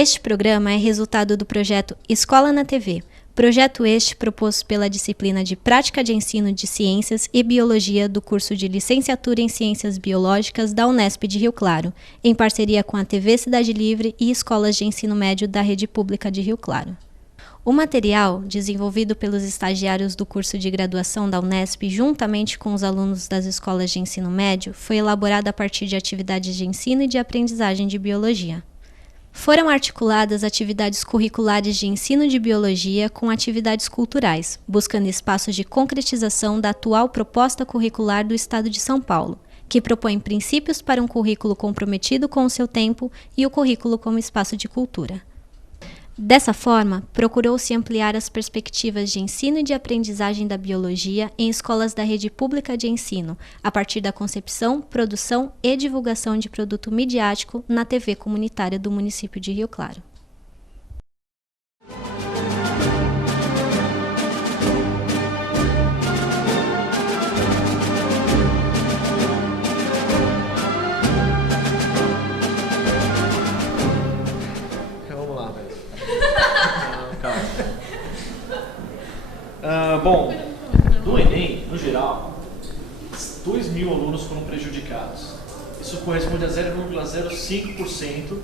Este programa é resultado do projeto Escola na TV, projeto este proposto pela disciplina de Prática de Ensino de Ciências e Biologia do curso de Licenciatura em Ciências Biológicas da Unesp de Rio Claro, em parceria com a TV Cidade Livre e escolas de ensino médio da Rede Pública de Rio Claro. O material, desenvolvido pelos estagiários do curso de graduação da Unesp juntamente com os alunos das escolas de ensino médio, foi elaborado a partir de atividades de ensino e de aprendizagem de biologia. Foram articuladas atividades curriculares de ensino de biologia com atividades culturais, buscando espaços de concretização da atual proposta curricular do Estado de São Paulo, que propõe princípios para um currículo comprometido com o seu tempo e o currículo como espaço de cultura. Dessa forma, procurou-se ampliar as perspectivas de ensino e de aprendizagem da biologia em escolas da rede pública de ensino, a partir da concepção, produção e divulgação de produto midiático na TV comunitária do município de Rio Claro. Bom, no Enem, no geral, 2.000 alunos foram prejudicados. Isso corresponde a 0,05%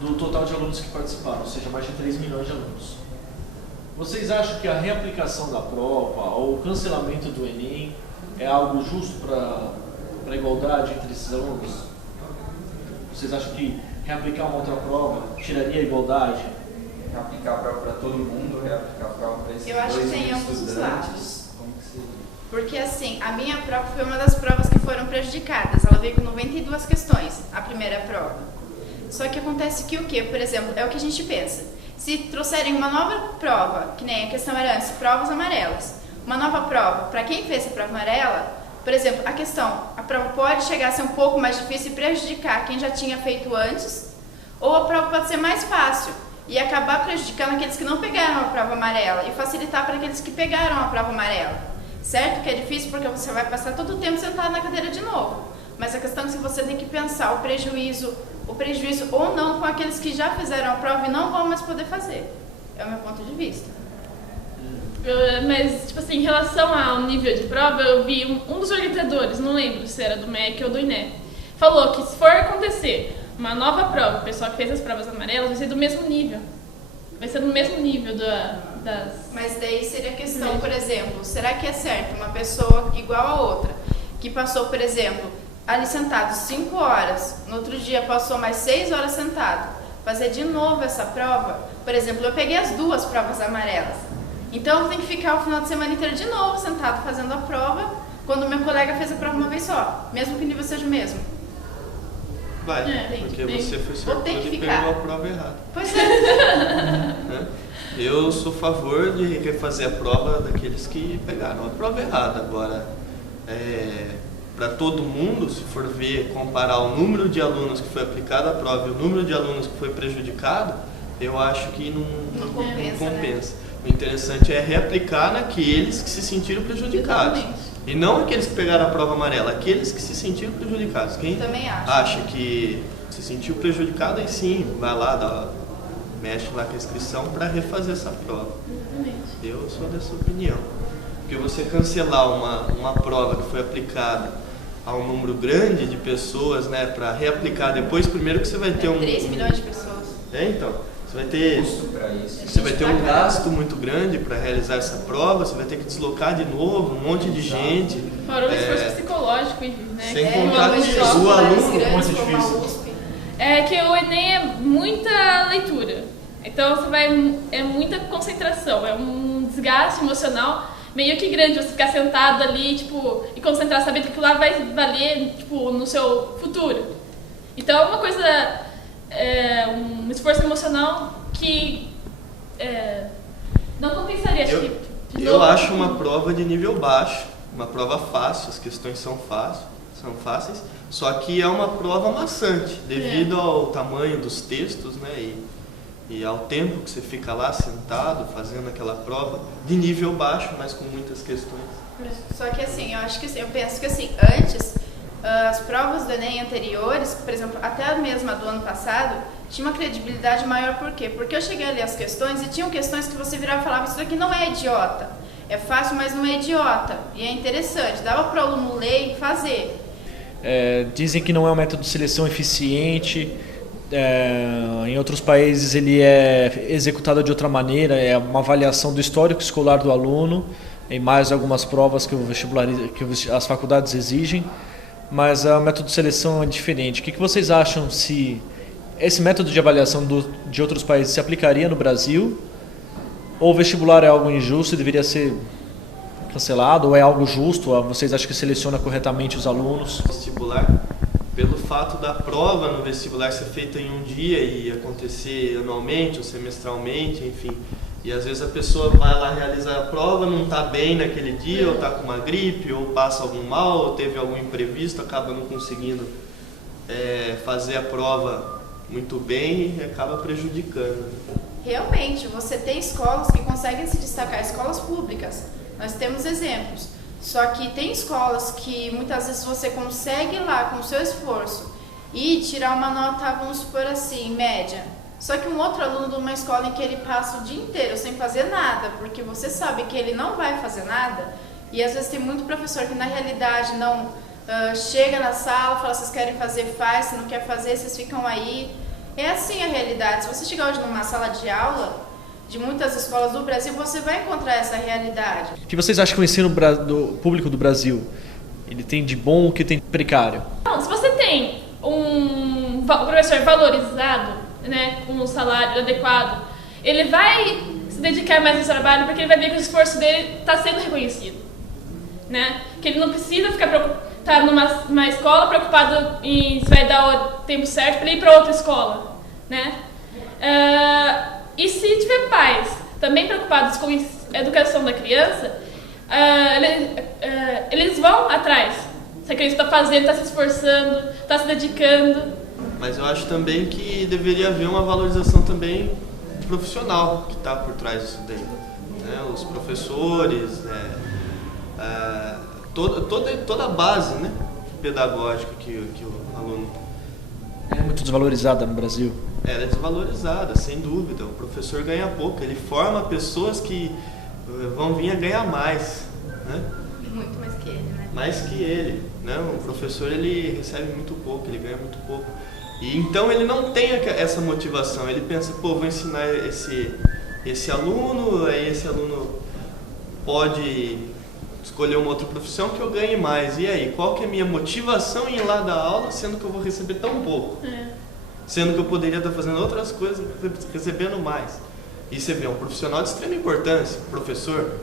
do total de alunos que participaram, ou seja, mais de 3 milhões de alunos. Vocês acham que a reaplicação da prova ou o cancelamento do Enem é algo justo para a igualdade entre esses alunos? Vocês acham que reaplicar uma outra prova tiraria a igualdade? Reaplicar a prova para todo mundo, reaplicar a prova para esses Eu acho que 2.000 tem ambos os lados. Como que seria? Porque assim, a minha prova foi uma das provas que foram prejudicadas. Ela veio com 92 questões, a primeira prova. Só que acontece que o quê? Por exemplo, é o que a gente pensa. Se trouxerem uma nova prova, que nem a questão era antes, provas amarelas. Uma nova prova, para quem fez a prova amarela, por exemplo, a prova pode chegar a ser um pouco mais difícil e prejudicar quem já tinha feito antes, ou a prova pode ser mais fácil e acabar prejudicando aqueles que não pegaram a prova amarela e facilitar para aqueles que pegaram a prova amarela. Certo que é difícil porque você vai passar todo o tempo sentado na cadeira de novo, mas a questão é que você tem que pensar o prejuízo ou não com aqueles que já fizeram a prova e não vão mais poder fazer. É o meu ponto de vista. Mas, tipo assim, em relação ao nível de prova, eu vi um dos organizadores, não lembro se era do MEC ou do INE, falou que se for acontecer uma nova prova, o pessoal que fez as provas amarelas vai ser do mesmo nível. Vai ser do mesmo nível das... Mas daí seria a questão, por exemplo, será que é certo uma pessoa igual a outra, que passou, por exemplo, ali sentado 5 horas, no outro dia passou mais 6 horas sentado, fazer de novo essa prova? Por exemplo, eu peguei as 2 provas amarelas, então eu tenho que ficar o final de semana inteiro de novo sentado fazendo a prova, quando meu colega fez a prova uma vez só, mesmo que o nível seja o mesmo. Vai, porque você foi sortudo e pegou a prova errada. Pois é. Eu sou a favor de refazer a prova daqueles que pegaram a prova errada. Agora, para todo mundo, se for ver, comparar o número de alunos que foi aplicado à prova e o número de alunos que foi prejudicado, eu acho que não compensa. Né? O interessante é reaplicar naqueles que se sentiram prejudicados. Exatamente. E não aqueles que pegaram a prova amarela, aqueles que se sentiram prejudicados. Quem também acha que se sentiu prejudicado, aí sim, vai lá, mexe lá com a inscrição para refazer essa prova. Exatamente. Eu sou dessa opinião. Porque você cancelar uma prova que foi aplicada a um número grande de pessoas, né, para reaplicar depois, primeiro que você vai ter 3 milhões de pessoas. Então. Você vai ter custo para isso. Você vai ter um gasto muito grande para realizar essa prova, você vai ter que deslocar de novo um monte de gente. Fora o esforço psicológico, né? Sem contar que o aluno muito difícil. É que o Enem é muita leitura. Então é muita concentração, é um desgaste emocional meio que grande você ficar sentado ali, tipo, e concentrar, sabendo que aquilo lá vai valer, tipo, no seu futuro. Então é uma coisa, um esforço emocional que não compensaria, acho que. Eu acho uma prova de nível baixo, uma prova fácil, as questões são fáceis, só que é uma prova maçante, devido ao tamanho dos textos, né, e ao tempo que você fica lá sentado fazendo aquela prova de nível baixo, mas com muitas questões. Só que assim, eu penso que assim, antes as provas do Enem anteriores, por exemplo, até a mesma do ano passado, tinha uma credibilidade maior. Por quê? Porque eu cheguei ali as questões e tinham questões que você virava e falava, isso daqui não é idiota. É fácil, mas não é idiota. E é interessante, dava para o aluno ler e fazer. Dizem que não é um método de seleção eficiente. Em outros países ele é executado de outra maneira, é uma avaliação do histórico escolar do aluno, em mais algumas provas que as faculdades exigem, mas o método de seleção é diferente. O que vocês acham se esse método de avaliação de outros países se aplicaria no Brasil? Ou o vestibular é algo injusto e deveria ser cancelado? Ou é algo justo? Vocês acham que seleciona corretamente os alunos? Vestibular, pelo fato da prova no vestibular ser feita em um dia e acontecer anualmente ou semestralmente, enfim, e às vezes a pessoa vai lá realizar a prova, não está bem naquele dia, ou está com uma gripe, ou passa algum mal, ou teve algum imprevisto, acaba não conseguindo fazer a prova muito bem e acaba prejudicando. Realmente, você tem escolas que conseguem se destacar, escolas públicas, nós temos exemplos. Só que tem escolas que muitas vezes você consegue ir lá com o seu esforço e tirar uma nota, vamos supor assim, média. Só que um outro aluno de uma escola em que ele passa o dia inteiro sem fazer nada, porque você sabe que ele não vai fazer nada, e às vezes tem muito professor que na realidade não chega na sala, fala, vocês querem fazer, faz, se não quer fazer, vocês ficam aí. É assim a realidade. Se você chegar hoje numa sala de aula de muitas escolas do Brasil, você vai encontrar essa realidade. O que vocês acham que o ensino público do Brasil ele tem de bom ou que tem de precário? Bom, se você tem um professor valorizado, né, com um salário adequado, ele vai se dedicar mais ao trabalho porque ele vai ver que o esforço dele está sendo reconhecido, né? Que ele não precisa estar numa escola preocupado em se vai dar o tempo certo para ir para outra escola, né? E se tiver pais também preocupados com a educação da criança, eles vão atrás. Se a criança está fazendo, está se esforçando, está se dedicando. Mas eu acho também que deveria haver uma valorização também profissional que está por trás disso daí. Né? Os professores, toda a base, né, pedagógica que o aluno... É muito desvalorizada no Brasil. Ela é desvalorizada, sem dúvida. O professor ganha pouco, ele forma pessoas que vão vir a ganhar mais, né? Muito mais que ele, né? Mais que ele, né? O professor ele recebe muito pouco, ele ganha muito pouco. E então ele não tem essa motivação, ele pensa, pô, vou ensinar esse aluno, aí esse aluno pode escolher uma outra profissão que eu ganhe mais. E aí, qual que é a minha motivação em ir lá dar aula, sendo que eu vou receber tão pouco? Sendo que eu poderia estar fazendo outras coisas, recebendo mais. E você vê, um profissional de extrema importância, professor,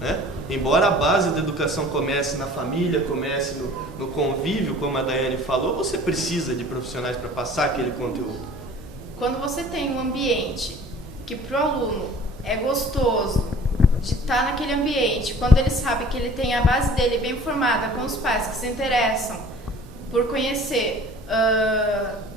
né? Embora a base da educação comece na família, comece no convívio, como a Daiane falou, você precisa de profissionais para passar aquele conteúdo. Quando você tem um ambiente que para o aluno é gostoso de estar naquele ambiente, quando ele sabe que ele tem a base dele bem formada, com os pais que se interessam por conhecer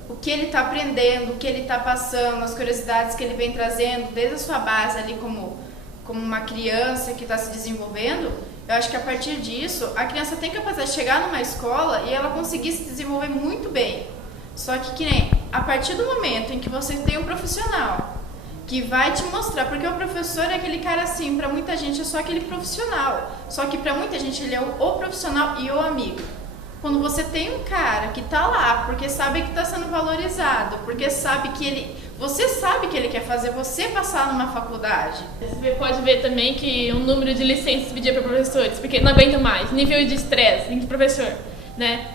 o que ele está aprendendo, o que ele está passando, as curiosidades que ele vem trazendo, desde a sua base ali como uma criança que está se desenvolvendo, eu acho que a partir disso, a criança tem capacidade de chegar numa escola e ela conseguir se desenvolver muito bem. Só que nem a partir do momento em que você tem um profissional que vai te mostrar, porque o professor é aquele cara assim, para muita gente é só aquele profissional, só que para muita gente ele é o profissional e o amigo. Quando você tem um cara que tá lá porque sabe que está sendo valorizado, porque sabe que você sabe que ele quer fazer você passar numa faculdade. Você pode ver também que o número de licenças pedir para professores, porque não aguenta mais, nível de estresse em professor, né?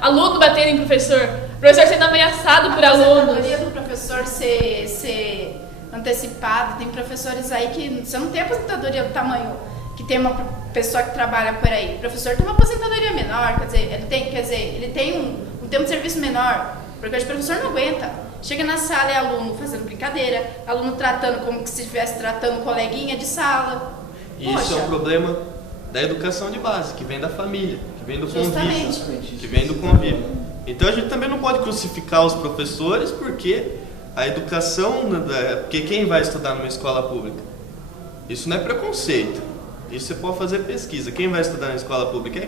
Aluno batendo em professor sendo ameaçado por alunos. A aposentadoria do professor ser antecipada, tem professores aí que você não tem aposentadoria do tamanho que tem uma pessoa que trabalha por aí. O professor tem uma aposentadoria menor, ele tem um tempo de serviço menor, porque hoje o professor não aguenta. Chega na sala, é aluno fazendo brincadeira, aluno tratando como se estivesse tratando coleguinha de sala. E isso é um problema da educação de base, que vem da família, que vem do convívio. Que vem do convívio. Então a gente também não pode crucificar os professores, porque a educação, porque quem vai estudar numa escola pública? Isso não é preconceito. Isso você pode fazer pesquisa. Quem vai estudar na escola pública é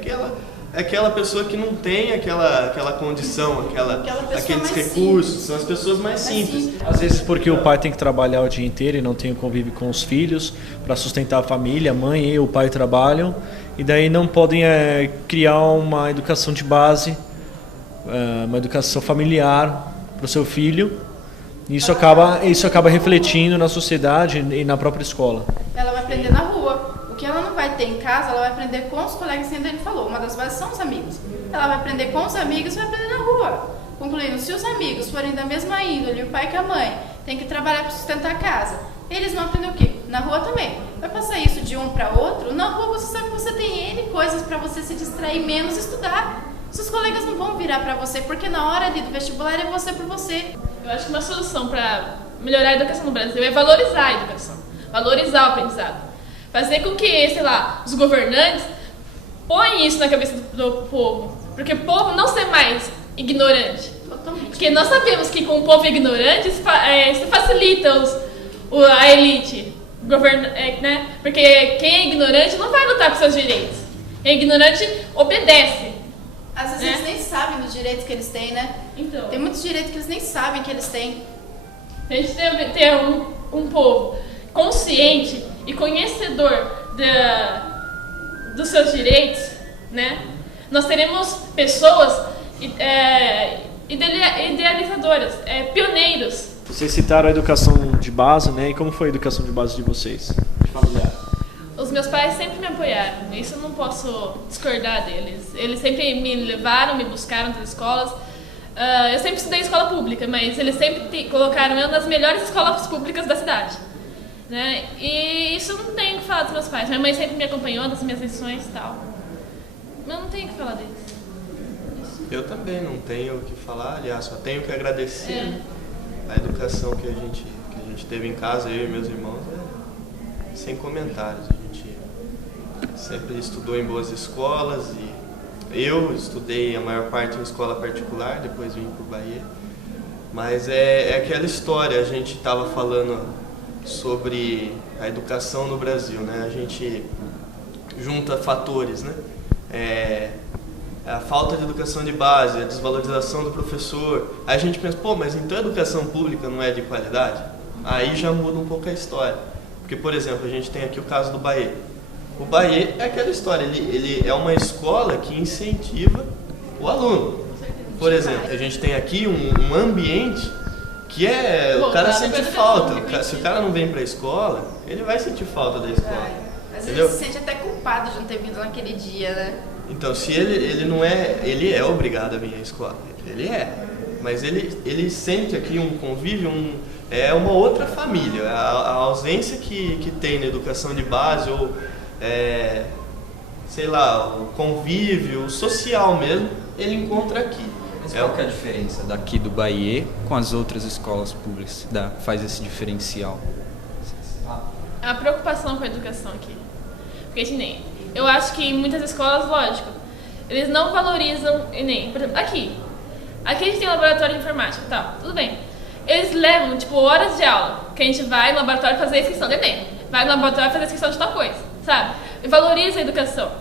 é aquela pessoa que não tem aquela condição, aqueles mais recursos, simples. são as pessoas mais simples. Às vezes porque o pai tem que trabalhar o dia inteiro e não tem o convívio com os filhos para sustentar a família, a mãe e o pai trabalham, e daí não podem criar uma educação de base, uma educação familiar para o seu filho. E isso acaba refletindo na sociedade e na própria escola. Ela vai aprender na rua. O que ela não vai ter em casa, ela vai aprender com os colegas, como ele falou. Uma das bases são os amigos. Ela vai aprender com os amigos e vai aprender na rua. Concluindo, se os amigos forem da mesma índole, o pai que a mãe tem que trabalhar para sustentar a casa, eles vão aprender o quê? Na rua também. Vai passar isso de um para outro? Na rua você sabe que você tem N coisas para você se distrair menos e estudar. Seus colegas não vão virar para você, porque na hora ali do vestibular é você por você. Eu acho que uma solução para melhorar a educação no Brasil é valorizar a educação, valorizar o aprendizado. Fazer com que, sei lá, os governantes põem isso na cabeça do povo. Porque o povo não ser mais ignorante. Totalmente. Porque nós sabemos que com o povo ignorante isso facilita a elite. Né? Porque quem é ignorante não vai lutar por seus direitos. Quem é ignorante obedece. Às vezes eles nem sabem dos direitos que eles têm, né? Então, Tem muitos direitos que eles nem sabem que eles têm. a gente deve ter um povo consciente e conhecedor dos seus direitos, né? Nós teremos pessoas idealizadoras, pioneiros. Vocês citaram a educação de base, né? E como foi a educação de base de vocês? De familiar? Os meus pais sempre me apoiaram, isso eu não posso discordar deles. Eles sempre me levaram, me buscaram nas escolas. Eu sempre estudei em escola pública, mas eles sempre colocaram eu nas melhores escolas públicas da cidade. Né? E isso eu não tenho o que falar dos meus pais. Minha mãe sempre me acompanhou nas minhas lições e tal. Mas eu não tenho o que falar deles. Eu também não tenho o que falar, aliás, só tenho que agradecer a educação que a gente teve em casa, eu e meus irmãos, sem comentários. A gente sempre estudou em boas escolas e eu estudei a maior parte em escola particular, depois vim para o Bahia. Mas é aquela história, a gente estava falando sobre a educação no Brasil, né? A gente junta fatores, né? A falta de educação de base, a desvalorização do professor. Aí a gente pensa, mas então a educação pública não é de qualidade? Aí já muda um pouco a história. Porque, por exemplo, a gente tem aqui o caso do Bahia. O Bahia é aquela história, ele é uma escola que incentiva o aluno. Por exemplo, a gente tem aqui um ambiente que o cara sente falta. Se o cara não vem para a escola, ele vai sentir falta da escola. Às vezes ele se sente até culpado de não ter vindo naquele dia, né? Então, se ele não é, ele é obrigado a vir à escola, ele é, mas ele sente aqui um convívio, é uma outra família, a ausência que tem na educação de base, ou sei lá, o convívio, o social mesmo, ele encontra aqui. Mas qual que é a diferença daqui do Bahia com as outras escolas públicas? Faz esse diferencial? A preocupação com a educação aqui. Porque, eu acho que em muitas escolas, lógico, eles não valorizam Enem. Por exemplo, aqui a gente tem laboratório de informática e tal, tudo bem. Eles levam, horas de aula, que a gente vai no laboratório fazer a inscrição do Enem, vai no laboratório fazer a inscrição de tal coisa, sabe? E valoriza a educação.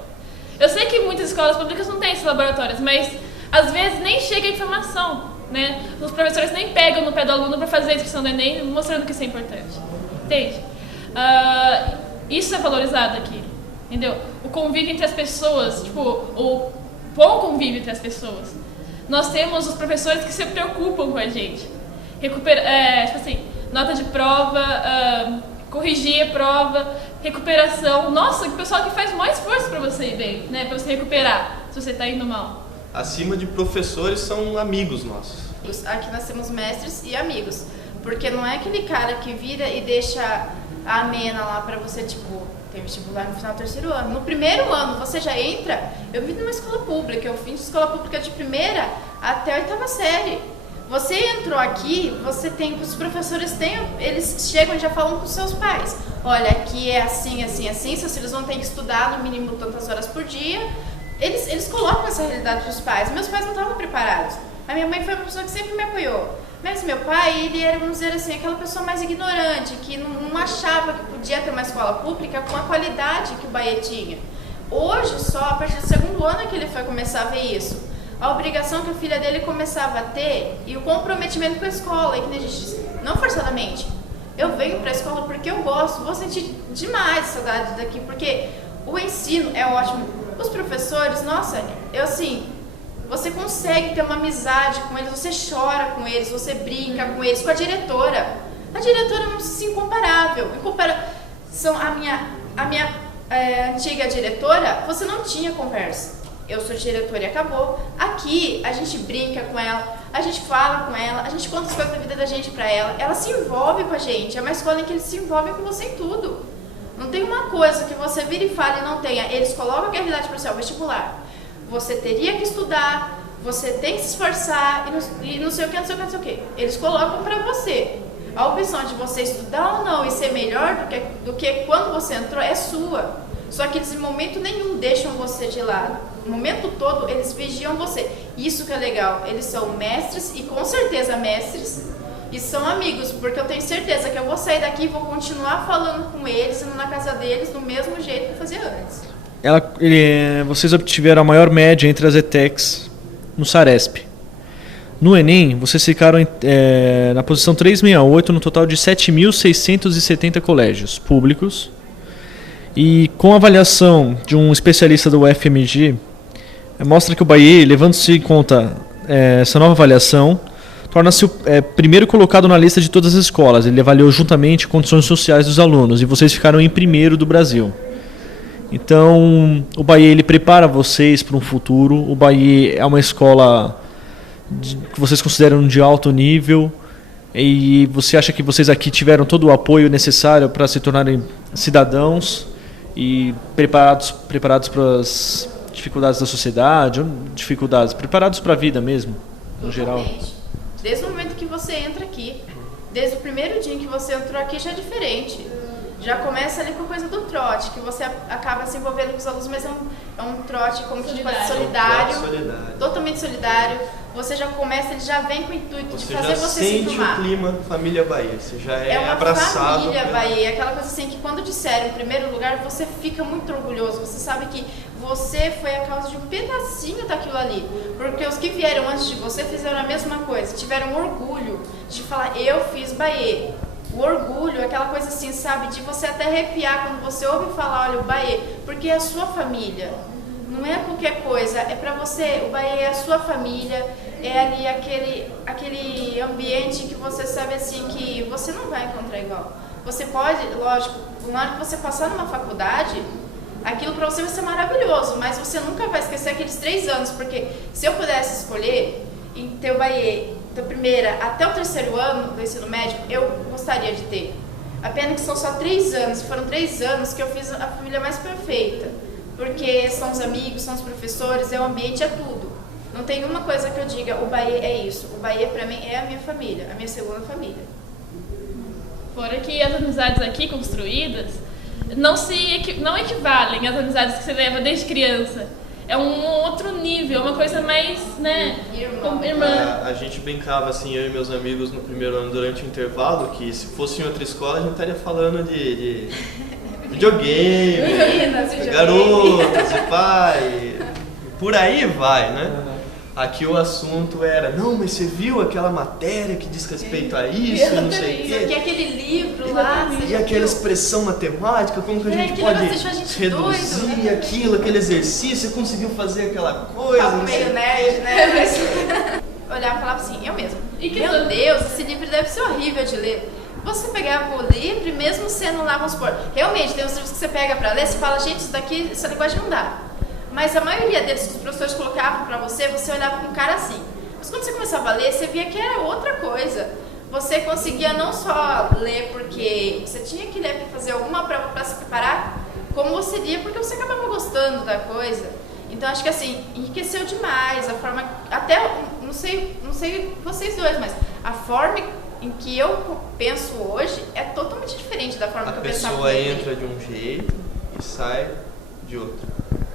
Eu sei que muitas escolas públicas não têm esses laboratórios, mas às vezes nem chega a informação, né? Os professores nem pegam no pé do aluno para fazer a inscrição do Enem, mostrando que isso é importante. Entende? Isso é valorizado aqui. Entendeu? O convívio entre as pessoas, o bom convívio entre as pessoas. Nós temos os professores que se preocupam com a gente. Nota de prova, corrigir a prova, recuperação. Nossa, que pessoal que faz mais esforço para você ir bem, né? Para você recuperar, se você está indo mal. Acima de professores, são amigos nossos. Aqui nós temos mestres e amigos. Porque não é aquele cara que vira e deixa a amena lá para você, tem vestibular no final do terceiro ano. No primeiro ano, você já entra. Eu vim numa escola pública, eu fiz escola pública de primeira até a 8ª série. Você entrou aqui, os professores eles chegam e já falam com os seus pais. Olha, aqui é assim, assim, assim, seus filhos vão ter que estudar no mínimo tantas horas por dia. Eles colocam essa realidade dos pais. Meus pais não estavam preparados. A minha mãe foi uma pessoa que sempre me apoiou. Mas meu pai, ele era, vamos dizer assim, aquela pessoa mais ignorante, que não achava que podia ter uma escola pública com a qualidade que o Bahia tinha. Hoje só, a partir do segundo ano é que ele foi começar a ver isso. A obrigação que a filha dele começava a ter e o comprometimento com a escola, e que a gente diz, não forçadamente. Eu venho para a escola porque eu gosto, vou sentir demais saudade daqui, porque o ensino é ótimo. Os professores, nossa, você consegue ter uma amizade com eles, você chora com eles, você brinca com eles, com a diretora. A diretora é incomparável. A minha antiga diretora, você não tinha conversa. Eu sou diretora e acabou. Aqui, a gente brinca com ela, a gente fala com ela, a gente conta as coisas da vida da gente pra ela. Ela se envolve com a gente. É uma escola em que eles se envolvem com você em tudo. Não tem uma coisa que você vira e fala e não tenha. Eles colocam a realidade para o vestibular. Você teria que estudar, você tem que se esforçar e não sei o que, não sei o que, não sei o que. Eles colocam para você. A opção de você estudar ou não e ser melhor do que quando você entrou é sua. Só que eles em momento nenhum deixam você de lado. O momento todo eles vigiam você. Isso que é legal. Eles são mestres e com certeza mestres e são amigos, porque eu tenho certeza que eu vou sair daqui e vou continuar falando com eles, indo na casa deles do mesmo jeito que eu fazia antes. Vocês obtiveram a maior média entre as ETECs no Saresp. No Enem, vocês ficaram na posição 368 no total de 7.670 colégios públicos. E com a avaliação de um especialista do UFMG, mostra que o Bahia, levando-se em conta essa nova avaliação, torna-se o primeiro colocado na lista de todas as escolas. Ele avaliou juntamente condições sociais dos alunos e vocês ficaram em primeiro do Brasil. Então, o Bahia ele prepara vocês para um futuro. O Bahia é uma escola que vocês consideram de alto nível e você acha que vocês aqui tiveram todo o apoio necessário para se tornarem cidadãos e preparados para as dificuldades da sociedade, preparados para a vida mesmo, no geral? Desde o momento que você entra aqui, desde o primeiro dia em que você entrou aqui já é diferente. Já começa ali com a coisa do trote, que você acaba se envolvendo com os alunos, mas é um trote, como que solidário, totalmente solidário. Você já começa, ele já vem com o intuito de fazer você se enturmar. Você já sente o clima família Bahia, você já é uma abraçado. Família Bahia, aquela coisa assim que quando disseram em primeiro lugar, você fica muito orgulhoso, você sabe que você foi a causa de um pedacinho daquilo ali, porque os que vieram antes de você fizeram a mesma coisa, tiveram orgulho de falar, eu fiz Bahia. O orgulho, aquela coisa assim, sabe, de você até arrepiar quando você ouve falar, olha, o Bahia, porque é a sua família, não é qualquer coisa, é pra você, o Bahia é a sua família, é ali aquele ambiente que você sabe assim, que você não vai encontrar igual. Você pode, lógico, na hora que você passar numa faculdade, aquilo pra você vai ser maravilhoso, mas você nunca vai esquecer aqueles 3 anos, porque se eu pudesse escolher em ter o Bahia da primeira até o 3º ano do ensino médio, eu gostaria de ter. A pena que são só 3 anos, foram 3 anos que eu fiz a família mais perfeita, porque são os amigos, são os professores, é o ambiente, é tudo. Não tem uma coisa que eu diga, o Bahia é isso, o Bahia pra mim é a minha família, a minha segunda família. Fora que as amizades aqui construídas não equivalem às amizades que você leva desde criança. É um outro nível, uma coisa mais, né, irmã. A gente brincava assim, eu e meus amigos no primeiro ano durante o intervalo, que se fosse em outra escola a gente estaria falando de videogame, garotas e pai, por aí vai, né? Aqui o assunto era, não, mas você viu aquela matéria que diz respeito a isso, não sei o quê. E aquele livro lá. E aquela expressão matemática, como que a gente pode reduzir aquilo, aquele exercício, você conseguiu fazer aquela coisa. Papo meio nerd, né? Mas olhava e falava assim, eu mesmo. Meu Deus, esse livro deve ser horrível de ler. Você pegava o livro, mesmo sendo lá, vamos supor, realmente tem uns livros que você pega pra ler, você fala, gente, isso daqui, essa linguagem não dá. Mas a maioria deles que os professores colocavam pra você olhava com cara assim. Mas quando você começava a ler, você via que era outra coisa. Você conseguia não só ler porque você tinha que ler para fazer alguma prova para se preparar, como você lia porque você acabava gostando da coisa. Então acho que assim, enriqueceu demais a forma, até, não sei vocês dois, mas a forma em que eu penso hoje é totalmente diferente da forma que eu pensava. A pessoa entra de um jeito e sai de outro.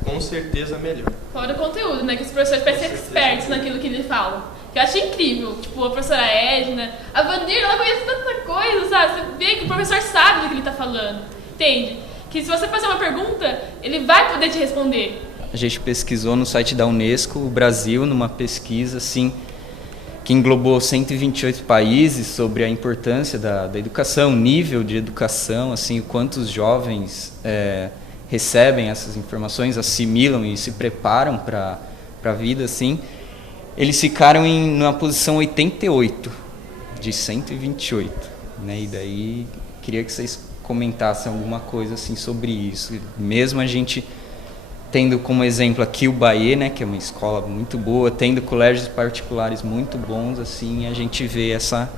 Com certeza melhor. Fora o conteúdo, né? Que os professores parecem expertos naquilo que eles falam. Que eu achei incrível. Tipo, a professora Edna, a Vandir, ela conhece tanta coisa, sabe? Você vê que o professor sabe do que ele tá falando. Entende? que se você fazer uma pergunta, ele vai poder te responder. A gente pesquisou no site da Unesco, o Brasil, numa pesquisa assim, que englobou 128 países sobre a importância da educação, o nível de educação, assim, o quanto os jovens recebem essas informações, assimilam e se preparam para a vida, assim. Eles ficaram na posição 88 de 128, né? E daí queria que vocês comentassem alguma coisa assim sobre isso. Mesmo a gente tendo como exemplo aqui o Bahia, né, que é uma escola muito boa, tendo colégios particulares muito bons, assim, a gente vê essa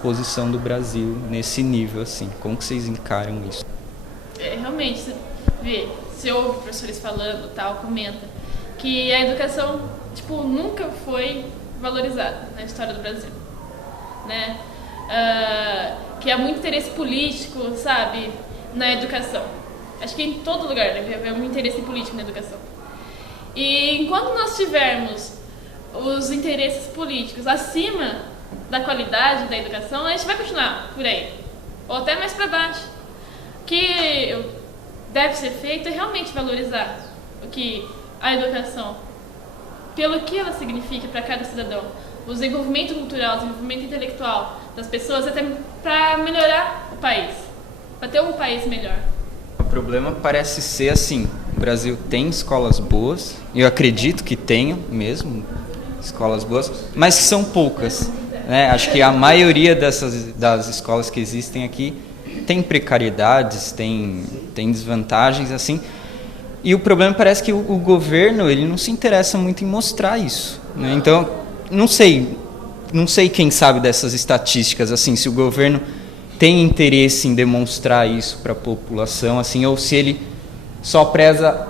posição do Brasil nesse nível, assim. Como que vocês encaram isso? Realmente, você ouve professores falando, tal, comenta, que a educação, tipo, nunca foi valorizada na história do Brasil, né? Que há muito interesse político, sabe, na educação. Acho que em todo lugar deve haver um interesse político na educação. E enquanto nós tivermos os interesses políticos acima da qualidade da educação, a gente vai continuar por aí, ou até mais para baixo. O que deve ser feito é realmente valorizar a educação, pelo que ela significa para cada cidadão. O desenvolvimento cultural, o desenvolvimento intelectual das pessoas, até para melhorar o país, para ter um país melhor. O problema parece ser assim, o Brasil tem escolas boas, eu acredito que tenham mesmo escolas boas, mas que são poucas, né? Acho que a maioria das escolas que existem aqui tem precariedades, tem desvantagens, assim, e o problema parece que o governo ele não se interessa muito em mostrar isso, né? Então, não sei quem sabe dessas estatísticas, assim, se o governo tem interesse em demonstrar isso para a população, assim, ou se ele só preza,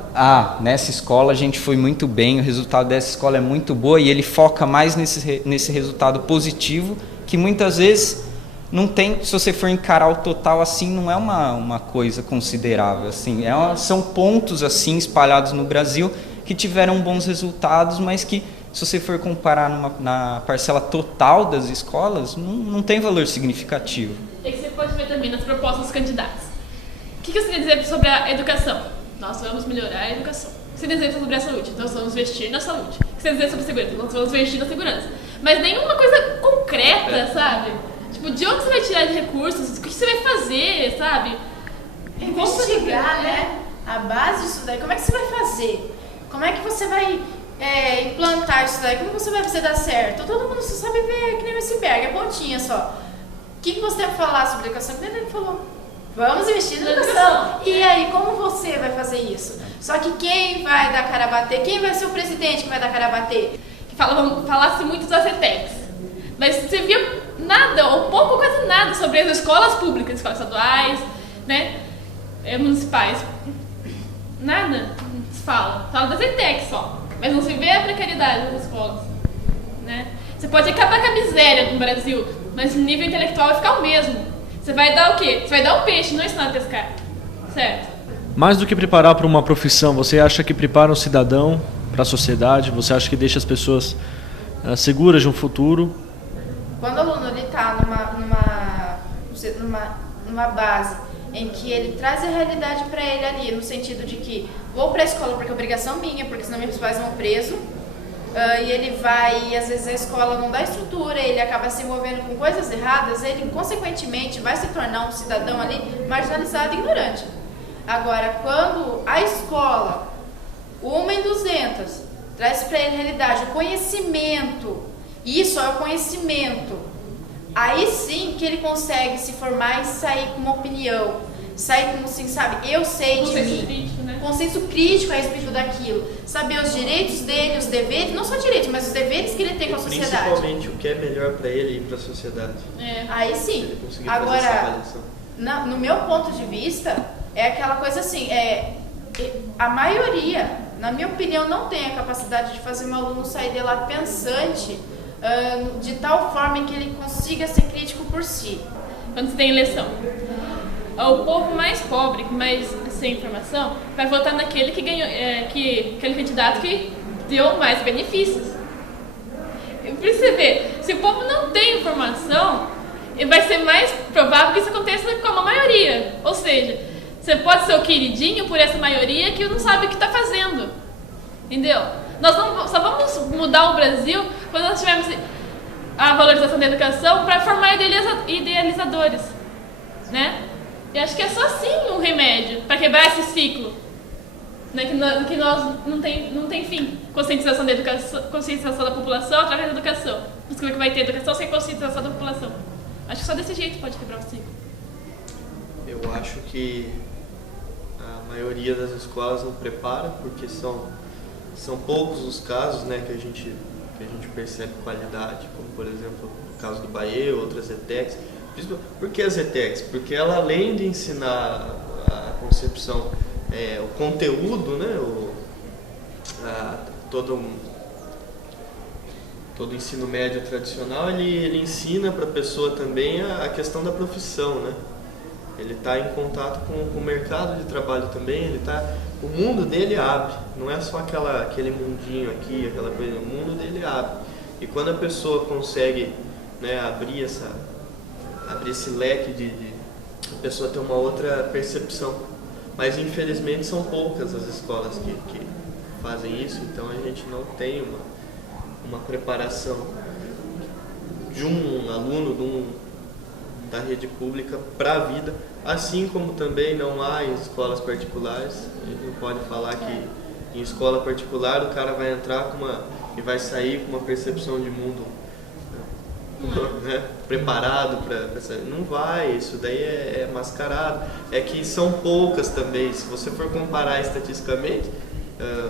nessa escola a gente foi muito bem, o resultado dessa escola é muito boa, e ele foca mais nesse resultado positivo, que muitas vezes não tem, se você for encarar o total assim, não é uma coisa considerável, assim, são pontos assim espalhados no Brasil que tiveram bons resultados, mas que, se você for comparar na parcela total das escolas, não tem valor significativo. E que você pode ver também nas propostas dos candidatos. O que você quer dizer sobre a educação? Nós vamos melhorar a educação. O que você quer dizer sobre a saúde? Nós vamos investir na saúde. O que você quer dizer sobre a segurança? Nós vamos investir na segurança. Mas nenhuma coisa concreta, sabe? Tipo, de onde você vai tirar de recursos? O que você vai fazer, sabe? Investigar, né? A base disso daí. Como é que você vai fazer? Como é que você vai implantar isso daí? Como você vai fazer dar certo? Todo mundo só sabe ver que nem o iceberg, é pontinha só. O que você tem para falar sobre educação? Ele falou, vamos investir na educação. E aí, como você vai fazer isso? Só que quem vai dar cara a bater? Quem vai ser o presidente que vai dar cara a bater? Falasse muito das ETECs, mas você via nada, ou pouco, quase nada, sobre as escolas públicas, escolas estaduais, né, municipais. Nada se fala das ETECs só, mas não se vê a precariedade das escolas, né? Você pode acabar com a miséria no Brasil, mas o nível intelectual vai ficar o mesmo. Você vai dar o quê? Você vai dar um peixe, não ensinar a pescar, certo? Mais do que preparar para uma profissão, você acha que prepara um cidadão para a sociedade? Você acha que deixa as pessoas seguras de um futuro? Quando o aluno está numa base em que ele traz a realidade para ele ali, no sentido de que vou para a escola porque é obrigação minha, porque senão meus pais vão preso, e ele vai, e às vezes a escola não dá estrutura, ele acaba se envolvendo com coisas erradas, ele consequentemente vai se tornar um cidadão ali marginalizado e ignorante. Agora, quando a escola, 1 em 200, traz para ele a realidade, o conhecimento, isso é o conhecimento, aí sim que ele consegue se formar e sair com uma opinião, sair como assim, sabe, eu sei de mim. Crítico, né? Consenso crítico a respeito daquilo, saber os direitos dele, os deveres, não só direitos, mas os deveres que ele tem com a sociedade. Principalmente o que é melhor para ele e para a sociedade. Aí sim. Agora, no meu ponto de vista, é aquela coisa assim, a maioria, na minha opinião, não tem a capacidade de fazer um aluno sair de lá pensante, de tal forma que ele consiga ser crítico por si. Quando você tem eleição, o povo mais pobre, mais sem informação, vai votar naquele que ganhou, aquele candidato que deu mais benefícios. Por isso você vê, se o povo não tem informação, vai ser mais provável que isso aconteça com a maioria. Ou seja, Você pode ser o queridinho por essa maioria que não sabe o que está fazendo. Entendeu? Nós só vamos mudar o Brasil quando nós tivermos a valorização da educação para formar idealizadores, né? E acho que é só assim um remédio para quebrar esse ciclo, né? Que nós não tem fim. Conscientização da educação, conscientização da população através da educação. Mas como é que vai ter educação sem conscientização da população? Acho que só desse jeito pode quebrar o ciclo. Eu acho que a maioria das escolas não prepara, porque são poucos os casos, né, que a gente percebe qualidade, como por exemplo o caso do Bahia, outras ETECs. Por que as ETECs? Porque ela, além de ensinar a concepção, o conteúdo, né, todo o ensino médio tradicional, ele ensina para a pessoa também a questão da profissão, né? Ele está em contato com o mercado de trabalho também, o mundo dele abre, não é só aquele mundinho aqui, aquela coisa, o mundo dele abre. E quando a pessoa consegue, né, abrir esse leque de a pessoa ter uma outra percepção. Mas infelizmente são poucas as escolas que fazem isso, então a gente não tem uma preparação de um aluno da rede pública para a vida, assim como também não há em escolas particulares. A gente não pode falar que em escola particular o cara vai entrar e vai sair com uma percepção de mundo, né, preparado para sair. Não vai, isso daí é mascarado. É que são poucas também. Se você for comparar estatisticamente,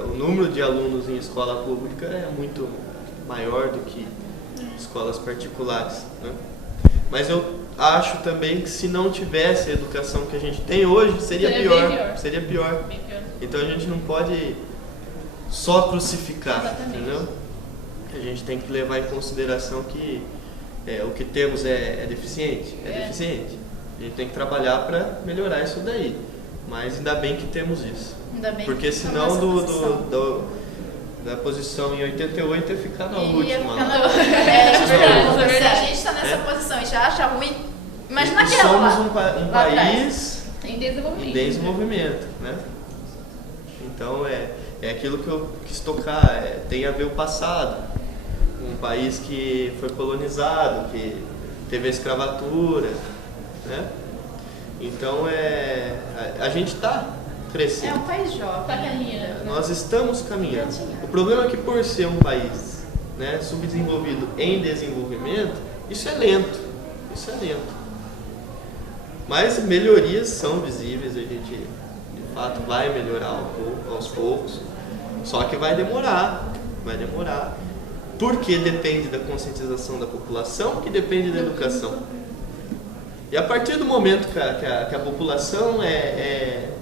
o número de alunos em escola pública é muito maior do que escolas particulares, né? Mas eu acho também que se não tivesse a educação que a gente tem hoje, seria pior. Seria pior. Então a gente não pode só crucificar. Exatamente. Entendeu? A gente tem que levar em consideração que o que temos é deficiente. Deficiente. A gente tem que trabalhar para melhorar isso daí. Mas ainda bem que temos isso. Ainda bem. Porque senão da posição em 88 ia ficar na última. Se a gente está nessa posição e já acha ruim, imagina aquela lá. Somos um país em desenvolvimento, né? Então é aquilo que eu quis tocar, tem a ver o passado. Um país que foi colonizado, que teve a escravatura, né? Então a gente está crescendo. É um país jovem. Tá caminhando. Nós estamos caminhando. O problema é que por ser um país, né, subdesenvolvido em desenvolvimento, isso é lento. Mas melhorias são visíveis, a gente de fato vai melhorar aos poucos. Só que vai demorar. Porque depende da conscientização da população, que depende da educação. E a partir do momento que a população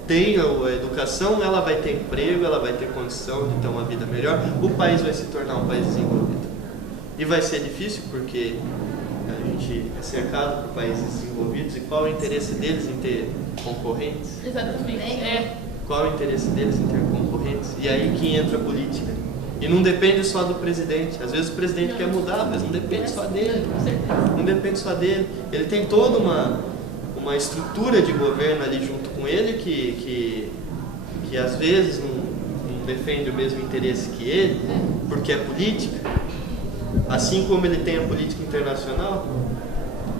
tem a educação, ela vai ter emprego, ela vai ter condição de ter uma vida melhor, o país vai se tornar um país desenvolvido. E vai ser difícil porque a gente é cercado por países desenvolvidos, e qual é o interesse deles em ter concorrentes? Exatamente. Qual é o interesse deles em ter concorrentes? E aí que entra a política. E não depende só do presidente. Às vezes o presidente quer mudar, mas não depende só dele. Ele tem toda uma estrutura de governo ali junto com ele que às vezes não defende o mesmo interesse que ele, porque é política. Assim como ele tem a política internacional.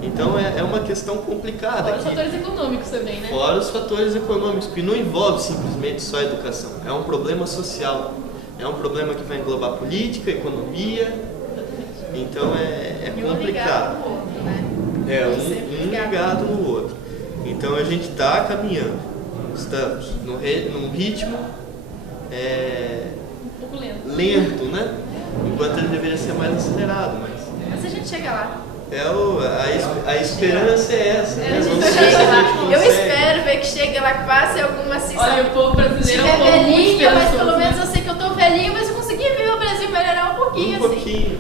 Então é uma questão complicada. Fora os fatores econômicos também, né? Fora os fatores econômicos, que não envolve simplesmente só a educação. É um problema social. É um problema que vai englobar política, economia. Então é complicado. Um ligado no outro. Então a gente está caminhando. Estamos num ritmo um pouco lento, né? Enquanto ele deveria ser mais acelerado. Mas a gente chega lá. A esperança é essa. Né? Eu espero ver que chega lá, que passe alguma assim. Olha, o povo brasileiro é um povo muito velhinho, mas pelo esperançoso, menos eu sei que eu tô velhinho, mas eu consegui ver o Brasil melhorar um pouquinho. Um pouquinho.